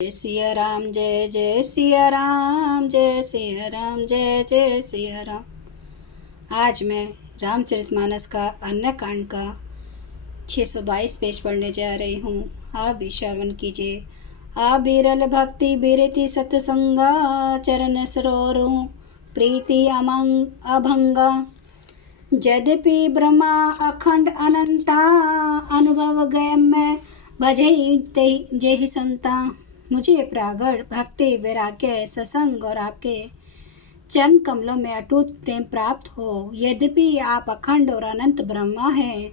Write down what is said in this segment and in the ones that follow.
जय सिया राम, जय जय सिया राम, जय सिया राम, जय जय सिया राम। आज मैं रामचरितमानस का अन्य कांड का 622 पेज पढ़ने जा रही हूँ। आप भी श्रवण कीजिए। आ बिरल भक्ति बिरति सत्संगा, चरण सरोरु प्रीति अभंगा। यद्यपि ब्रह्मा अखंड अनंता, अनुभव गए मैं भजई जय संता। मुझे प्रागढ़ भक्ति वैराग्य सत्संग और आपके चरण कमलों में अटूट प्रेम प्राप्त हो। यद्यपि आप अखंड और अनंत ब्रह्मा हैं,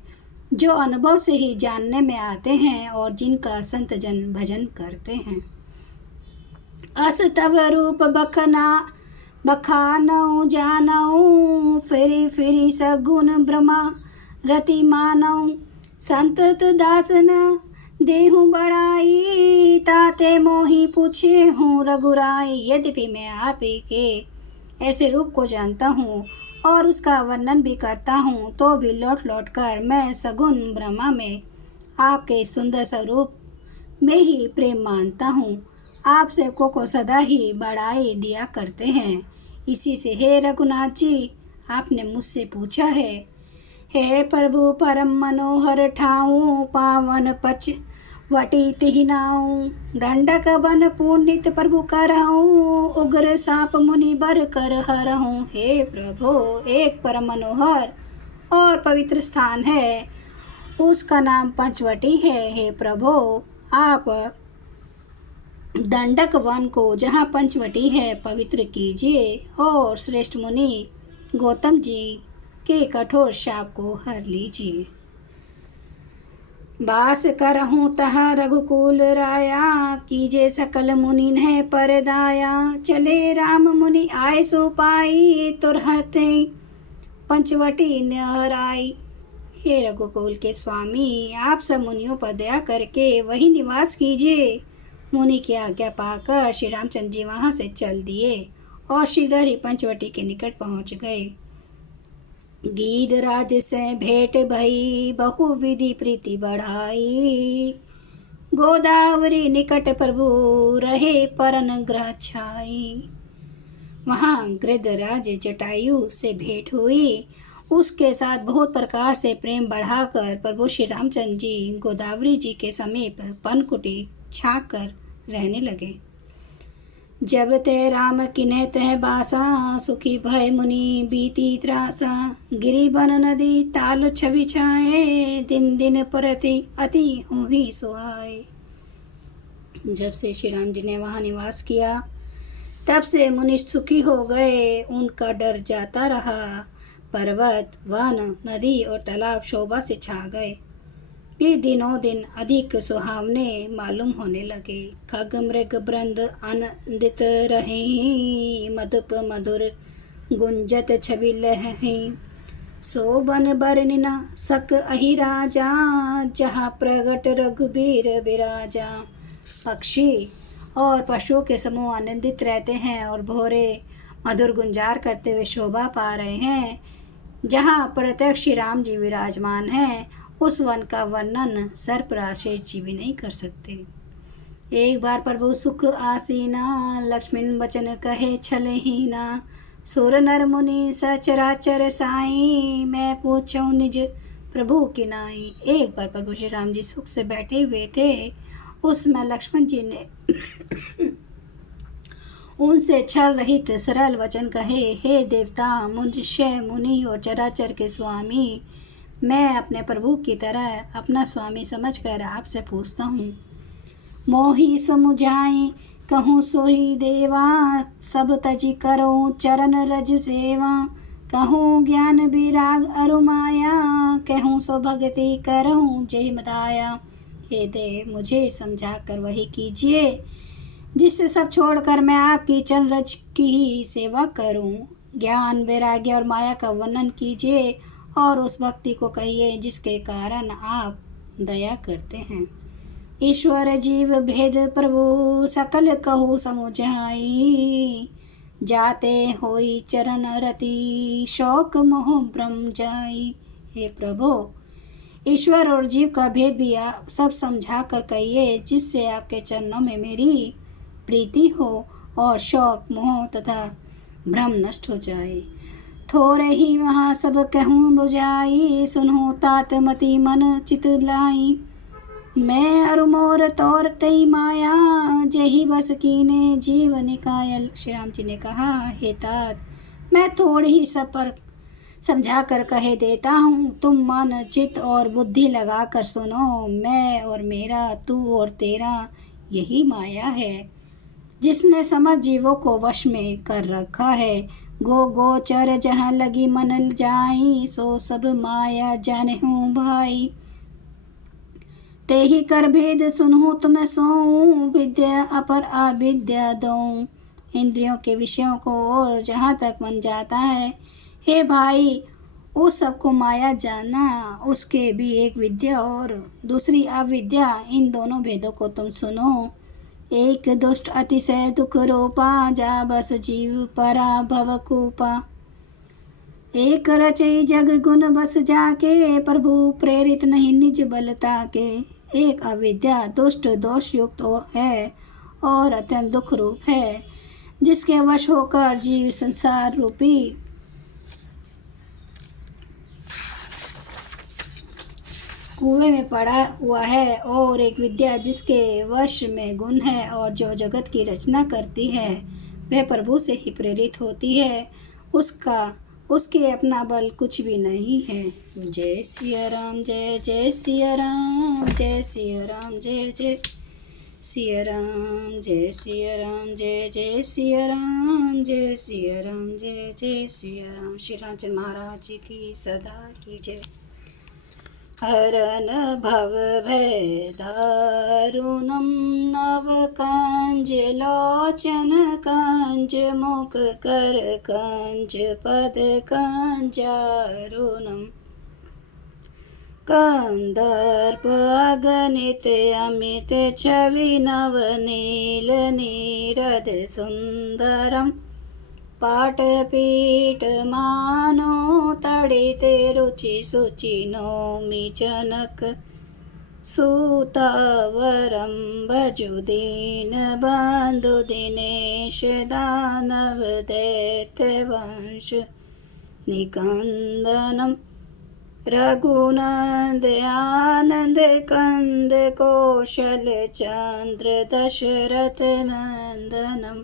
जो अनुभव से ही जानने में आते हैं और जिनका संत जन भजन करते हैं। अस तव रूप बखानऊ जानऊ, फिरी फिरी सगुन ब्रह्मा रति मानऊ। संत दासन देहु बड़ाई, ताते मोही पूछे हूँ रघुराई। यद्यपि मैं आप ही के ऐसे रूप को जानता हूँ और उसका वर्णन भी करता हूँ, तो भी लौट लौट कर मैं सगुन ब्रह्मा में आपके सुंदर स्वरूप में ही प्रेम मानता हूँ। आप सेवकों को सदा ही बढ़ाई दिया करते हैं। इसी से हे रघुनाथ जी, आपने मुझसे पूछा है। हे प्रभु परम मनोहर ठाऊं, पावन पच वटी तिहनाऊं। दंडक बन पुनित प्रभु करहूं, उग्र साप मुनि बर कर हरहूं। हे प्रभु, एक परम मनोहर और पवित्र स्थान है, उसका नाम पंचवटी है। हे प्रभु, आप दंडक वन को, जहाँ पंचवटी है, पवित्र कीजिए और श्रेष्ठ मुनि गौतम जी के कठोर शाप को हर लीजिए। बास करहूँ तह रघुकुल राया, कीजे सकल मुनि है परदाया। चले राम मुनि आए सो पाई, तुरहते पंचवटी नहराई। हे रघुकुल के स्वामी, आप सब मुनियों पर दया करके वही निवास कीजिए। मुनि की आज्ञा पाकर श्री रामचंद्र जी वहाँ से चल दिए और शीघ्र ही पंचवटी के निकट पहुँच गए। गीधराज से भेंट भई, बहु विधि प्रीति बढ़ाई। गोदावरी निकट प्रभु रहे, परन ग्रह छाई। वहाँ गृधराज जटायु से भेंट हुई। उसके साथ बहुत प्रकार से प्रेम बढ़ाकर प्रभु श्री रामचंद्र जी गोदावरी जी के समीप पनकुटी छा कर रहने लगे। जब ते राम किन्हे तह बासा, सुखी भय मुनि बीती त्रासा। गिरि बन नदी ताल छवि छाए, दिन दिन परति अति हुई सुहाए। जब से श्री राम जी ने वहाँ निवास किया, तब से मुनि सुखी हो गए। उनका डर जाता रहा। पर्वत, वन, नदी और तालाब शोभा से छा गए। ये दिनों दिन अधिक सुहावने मालूम होने लगे। खग मृग वृंद आनंदित रहे, मधुप मधुर गुंजत छवि लहे। सोबन बरनिना सक अहि राजा, जहाँ प्रगट रघुबीर विराजा। पक्षी और पशुओं के समूह आनंदित रहते हैं और भोरे मधुर गुंजार करते हुए शोभा पा रहे हैं। जहाँ प्रत्यक्ष श्री राम जी विराजमान हैं, उस वन का वर्णन सर्पराशेष जी भी नहीं कर सकते। एक बार प्रभु सुख आसीना, लक्ष्मण वचन कहे छलहीना। सुर नर मुनि सचराचर साई, मैं पूछूं निज प्रभु की नाई। एक बार प्रभु श्री राम जी सुख से बैठे हुए थे। उसमें लक्ष्मण जी ने उनसे छल रहित सरल वचन कहे। हे देवता, मनुष्य, मुनि और चराचर के स्वामी, मैं अपने प्रभु की तरह अपना स्वामी समझकर आपसे पूछता हूँ। मोहि समुझाई कहूँ सोही देवा, सब तजी करो चरण रज सेवा। कहूँ ज्ञान विराग अरु माया, कहूँ सो भगति करहूँ जय मदाया। हे देव, मुझे समझा कर वही कीजिए जिससे सब छोड़कर मैं आपकी चरण रज की ही सेवा करूँ। ज्ञान वैराग्य और माया का वर्णन कीजिए और उस भक्ति को कहिए जिसके कारण आप दया करते हैं। ईश्वर जीव भेद प्रभु, सकल कहु समुझाई। जाते होई चरण रति, शौक मोह ब्रह्म जाई। हे प्रभु, ईश्वर और जीव का भेद भी आप सब समझा कर कहिए, जिससे आपके चरणों में मेरी प्रीति हो और शौक मोह तथा भ्रम नष्ट हो जाए। थोड़े ही वहाँ सब कहूँ बुझाई, सुनो तात मति मन चित लाई। मैं अरुमोर तौर तई माया, जही बस कीने जीव निकायल। श्री राम जी ने कहा, हे तात, मैं थोड़ी ही सब पर समझा कर कहे देता हूँ, तुम मन चित और बुद्धि लगा कर सुनो। मैं और मेरा, तू और तेरा, यही माया है जिसने समझ जीवों को वश में कर रखा है। गो गोचर जहाँ लगी मन जाई, सो सब माया जानहूँ भाई। ते ही कर भेद सुनहूँ तुम सोऊं, विद्या अपर अविद्या दऊं। इंद्रियों के विषयों को और जहाँ तक मन जाता है, हे भाई, उस सबको माया जानना, उसके भी एक विद्या और दूसरी अविद्या, इन दोनों भेदों को तुम सुनो। एक दुष्ट अतिशय दुख रूपा, जा बस जीव परा भव कूपा। एक रचई जग गुण बस जाके, प्रभु प्रेरित नहीं निज बलता के। एक अविद्या दुष्ट दोष युक्त है और अत्यंत दुख रूप है, जिसके वश होकर जीव संसार रूपी कुएं में पड़ा हुआ है। और एक विद्या जिसके वश में गुण है और जो जगत की रचना करती है, वह प्रभु से ही प्रेरित होती है। उसके अपना बल कुछ भी नहीं है। जय सिया राम, जय जय सिया राम, जय सिया राम, जय जय सिया राम, जय सिया राम, जय जय सिया राम, जय सिया राम, जय जय सिया राम। श्री रामचंद्र महाराज जी की सदा ही जय। हरन भव भय दारुणं, नव कंज लोचन कंज, मुख कर कंज, पद कंजारुणं। कंदर्प अगणित अमित छवि, नव नील नीरद सुंदरम। पाटपीठ मानो तड़ित, रुचि सुचि नौमि जनक। सूतावरम भजु दीन बंधु, दिनेश दानव दैत्य वंश निकंदनम। रघुनंद आनंद कंद, कौशल चंद्र दशरथ नंदनम।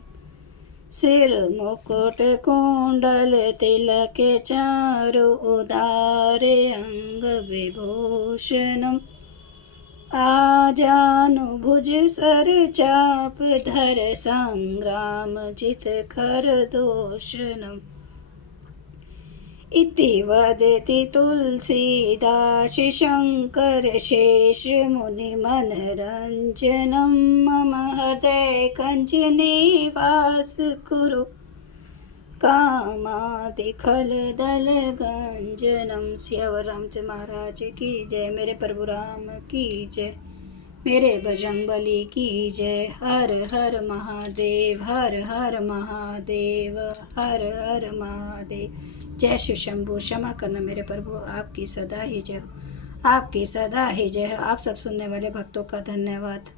सिर मुकुट कुंडल तिलक, चारु उदार अंग विभूषणम। आजानुभुज सर चाप धर, संग्राम जित खर दूषणम। इति वदति तुलसीदास, शंकर शेष मुनि मनरंजनम। मम हृदय कंज निवास कुरु, कामादि खल दल गंजनम। सियावर रामचंद्र महाराज की जय। मेरे प्रभु राम की जय। मेरे बजरंग बली की जय। हर हर महादेव, हर हर महादेव, हर हर महादेव। जय शिव शंभु। क्षमा करना मेरे प्रभु, आपकी सदा ही जय, आपकी सदा ही जय। आप सब सुनने वाले भक्तों का धन्यवाद।